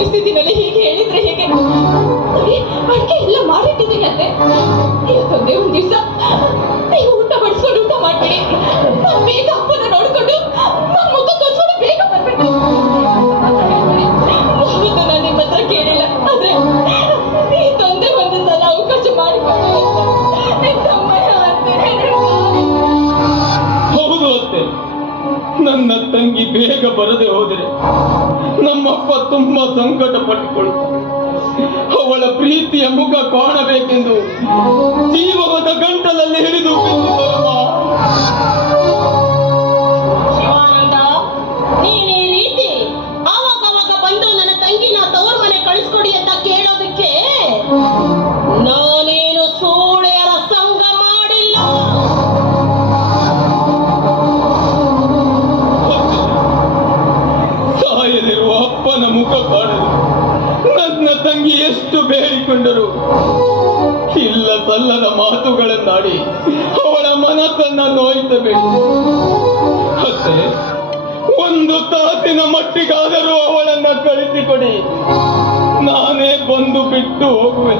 ಪರಿಸ್ಥಿತಿನಲ್ಲಿ ಹೀಗೆ ಹೇಳಿದ್ರೆ ಹೇಗೆ? ಅಡಿಕೆ ಎಲ್ಲ ಮಾಡಿಟ್ಟಿದ್ದೀನಿ ಅಂತೆ ಇವತ್ತೊಂದೇ ಒಂದು ದಿವಸ ನೀವು ಊಟ ಬಡಿಸ್ಕೊಂಡು ಊಟ ಮಾಡ್ತೀನಿ ನನ್ನ ತಂಗಿ ಬೇಗ ಬರದೆ ಹೋದರೆ ನಮ್ಮಪ್ಪ ತುಂಬಾ ಸಂಕಟ ಪಟ್ಟುಕೊಳ್ಳು ಅವಳ ಪ್ರೀತಿಯ ಮುಖ ಕಾಣಬೇಕೆಂದು ಜೀವವದ ತಂಗಿ ಎಷ್ಟು ಬೇಡಿಕೊಂಡರು? ಇಲ್ಲ ಸಲ್ಲದ ಮಾತುಗಳನ್ನಾಡಿ ಅವಳ ಮನಸ್ಸನ್ನ ನೋಯಿಸಬೇಕು. ಅತ್ತೆ ಒಂದು ತಾಸಿನ ಮಟ್ಟಿಗಾದರೂ ಅವಳನ್ನ ಕಳಿಸಿಕೊಡಿ. ನಾನೇ ಬಂದು ಬಿಟ್ಟು ಹೋಗುವೆ.